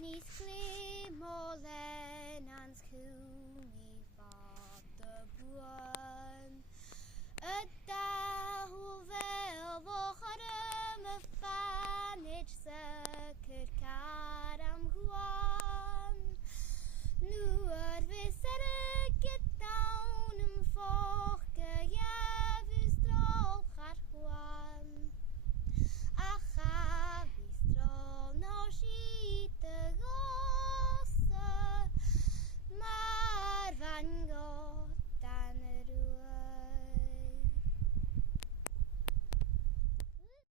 Níos clé mólen ans cúni fad de buan. Y dahwl fel focharym y fanid sycr car am gwan. Nw ar fys ar y